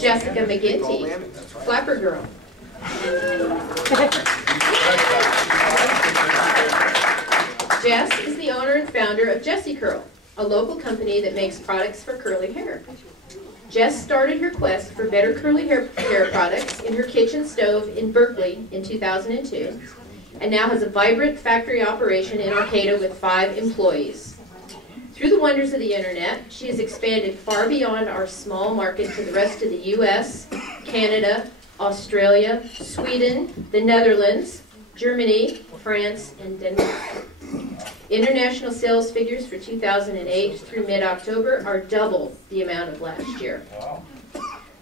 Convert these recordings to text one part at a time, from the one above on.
Jessica McGinty, Flapper Girl. Jess is the owner and founder of Jessie Curl, a local company that makes products for curly hair. Jess started her quest for better curly hair products in her kitchen stove in Berkeley in 2002, and now has a vibrant factory operation in Arcata with 5 employees. Through the wonders of the internet, she has expanded far beyond our small market to the rest of the US, Canada, Australia, Sweden, the Netherlands, Germany, France, and Denmark. International sales figures for 2008 through mid-October are double the amount of last year.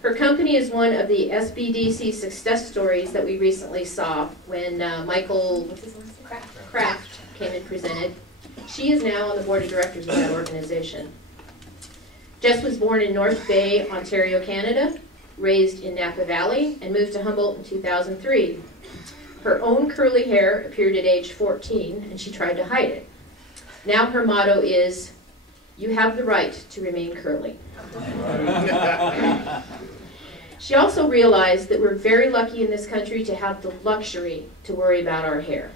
Her company is one of the SBDC success stories that we recently saw when Michael Kraft came and presented. She is now on the board of directors of that organization. Jess was born in North Bay, Ontario, Canada, raised in Napa Valley, and moved to Humboldt in 2003. Her own curly hair appeared at age 14, and she tried to hide it. Now her motto is, "You have the right to remain curly." She also realized that we're very lucky in this country to have the luxury to worry about our hair.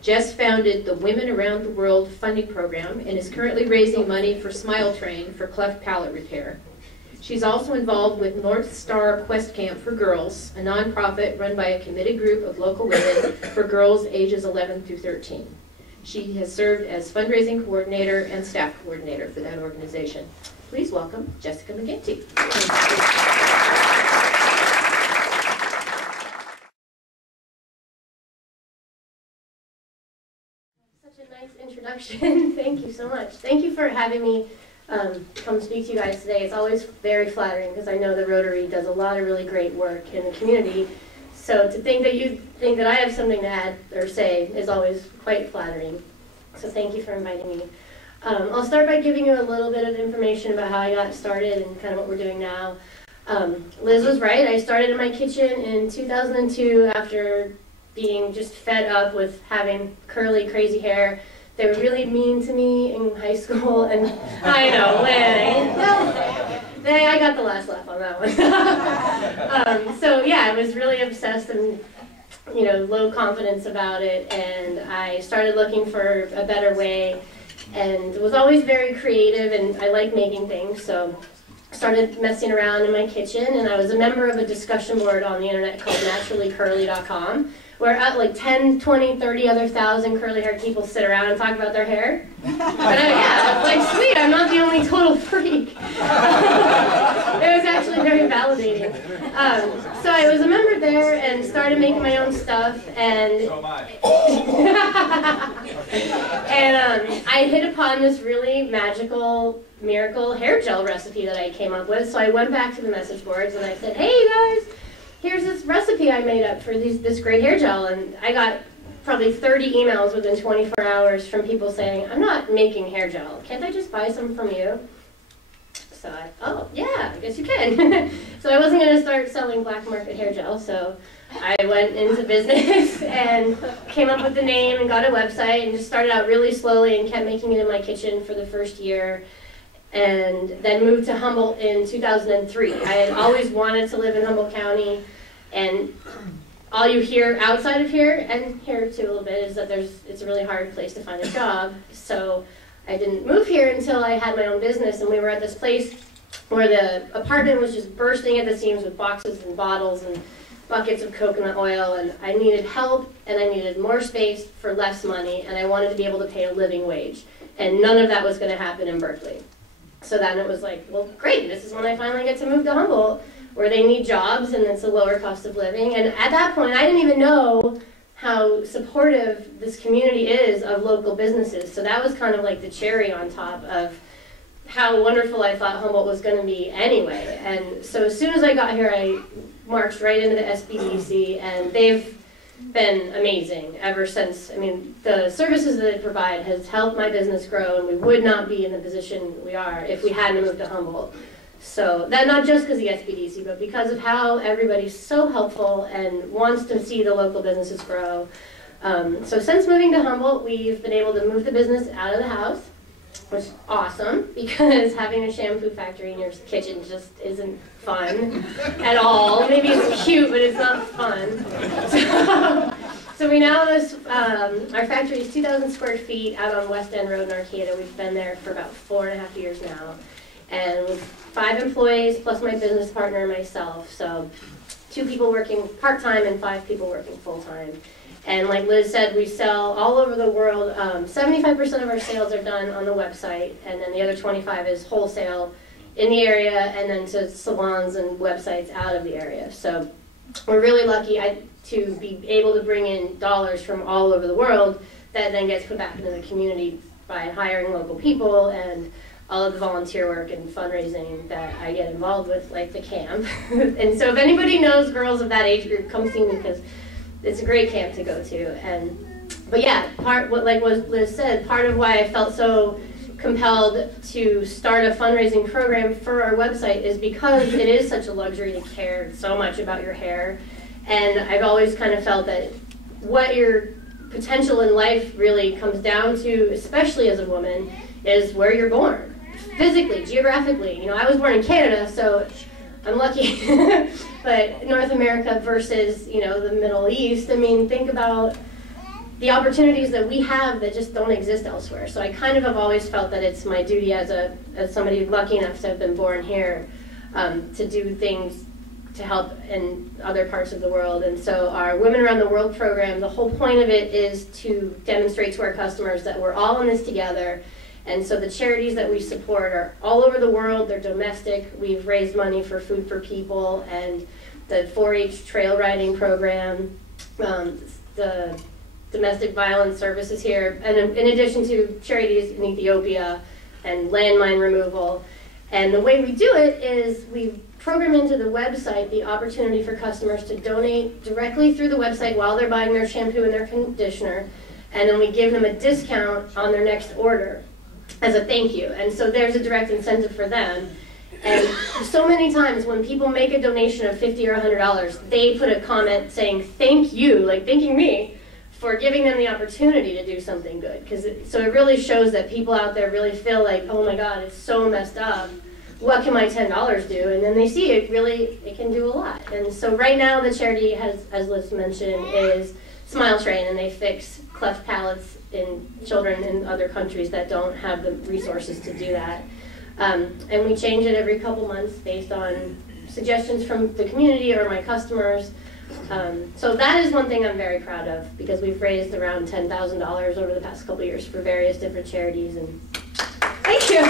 Jess founded the Women Around the World funding program and is currently raising money for Smile Train for cleft palate repair. She's also involved with North Star Quest Camp for Girls, a nonprofit run by a committed group of local women for girls ages 11 through 13. She has served as fundraising coordinator and staff coordinator for that organization. Please welcome Jessica McGinty. Such a nice introduction. Thank you so much. Thank you for having me come speak to you guys today. It's always very flattering because I know the Rotary does a lot of really great work in the community. So to think that you think that I have something to add or say is always quite flattering. So thank you for inviting me. I'll start by giving you a little bit of information about how I got started and kind of what we're doing now. Liz was right. I started in my kitchen in 2002 after being just fed up with having curly, crazy hair. They were really mean to me in high school, and I know, I got the last laugh on that one. So yeah, I was really obsessed and low confidence about it, and I started looking for a better way, and was always very creative, and I like making things, so started messing around in my kitchen, and I was a member of a discussion board on the internet called naturallycurly.com, where like 10, 20, 30 other thousand curly haired people sit around and talk about their hair. And yeah, like sweet, I'm not the only total freak. It was actually very validating. So I was a member there and started making my own stuff, and so am I. And I hit upon this really magical miracle hair gel recipe that I came up with. So I went back to the message boards and I said, "Hey you guys, here's this recipe I made up for this great hair gel," and I got probably 30 emails within 24 hours from people saying, "I'm not making hair gel. Can't I just buy some from you?" So oh yeah, I guess you can. So I wasn't going to start selling black market hair gel, so I went into business and came up with the name and got a website and just started out really slowly and kept making it in my kitchen for the first year. And then moved to Humboldt in 2003. I had always wanted to live in Humboldt County, and all you hear outside of here, and here too a little bit, is that it's a really hard place to find a job. So I didn't move here until I had my own business, and we were at this place where the apartment was just bursting at the seams with boxes and bottles and buckets of coconut oil, and I needed help, and I needed more space for less money, and I wanted to be able to pay a living wage. And none of that was going to happen in Berkeley. So then it was like, well, great, this is when I finally get to move to Humboldt, where they need jobs and it's a lower cost of living. And at that point, I didn't even know how supportive this community is of local businesses. So that was kind of like the cherry on top of how wonderful I thought Humboldt was going to be anyway. And so as soon as I got here, I marched right into the SBDC, and they've been amazing ever since. I mean, the services that they provide has helped my business grow, and we would not be in the position we are if we hadn't moved to Humboldt. So that not just because of the SBDC, but because of how everybody's so helpful and wants to see the local businesses grow. So since moving to Humboldt, we've been able to move the business out of the house, which is awesome, because having a shampoo factory in your kitchen just isn't fun at all. Maybe it's cute, but it's not fun. So we now have our factory is 2,000 square feet out on West End Road in Arcata. We've been there for about 4.5 years now. And with 5 employees, plus my business partner and myself. So 2 people working part-time and 5 people working full-time. And like Liz said, we sell all over the world. 75% of our sales are done on the website, and then the other 25% is wholesale in the area, and then to salons and websites out of the area. So we're really lucky to be able to bring in dollars from all over the world that then gets put back into the community by hiring local people and all of the volunteer work and fundraising that I get involved with, like the camp. And so if anybody knows girls of that age group, come see me, because it's a great camp to go to. But yeah, like what Liz said, part of why I felt so compelled to start a fundraising program for our website is because it is such a luxury to care so much about your hair. And I've always kind of felt that what your potential in life really comes down to, especially as a woman, is where you're born. Physically, geographically. You know, I was born in Canada, so I'm lucky. But North America versus, you know, the Middle East, I mean, think about the opportunities that we have that just don't exist elsewhere. So I kind of have always felt that it's my duty as somebody lucky enough to have been born here to do things to help in other parts of the world. And so our Women Around the World program, the whole point of it is to demonstrate to our customers that we're all in this together. And so the charities that we support are all over the world. They're domestic. We've raised money for Food for People and the 4-H trail riding program, the domestic violence services here, and in addition to charities in Ethiopia and landmine removal. And the way we do it is we program into the website the opportunity for customers to donate directly through the website while they're buying their shampoo and their conditioner, and then we give them a discount on their next order as a thank you. And so there's a direct incentive for them. And so many times when people make a donation of $50 or $100, they put a comment saying thank you, like thanking me for giving them the opportunity to do something good. So it really shows that people out there really feel like, oh my God, it's so messed up. What can my $10 do? And then they see it can do a lot. And so right now the charity has, as Liz mentioned, is Smile Train, and they fix cleft palates in children in other countries that don't have the resources to do that. And we change it every couple months based on suggestions from the community or my customers. So that is one thing I'm very proud of, because we've raised around $10,000 over the past couple of years for various different charities. And thank you.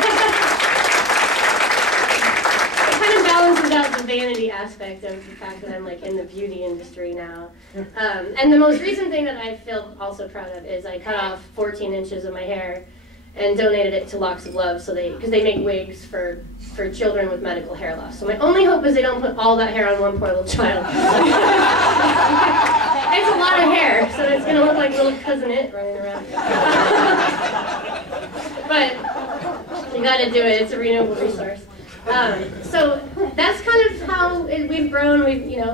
It kind of balances out the vanity aspect of the fact that I'm like in the beauty industry now. And the most recent thing that I feel also proud of is I cut off 14 inches of my hair and donated it to Locks of Love, because they make wigs for children with medical hair loss. So my only hope is they don't put all that hair on one poor little child. It's a lot of hair, so it's going to look like little Cousin It running around. But you got to do it. It's a renewable resource. So that's kind of how we've grown.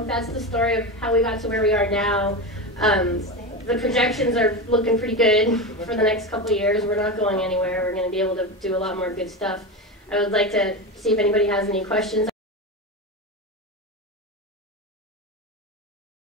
That's the story of how we got to where we are now. The projections are looking pretty good for the next couple of years. We're not going anywhere. We're going to be able to do a lot more good stuff. I would like to see if anybody has any questions.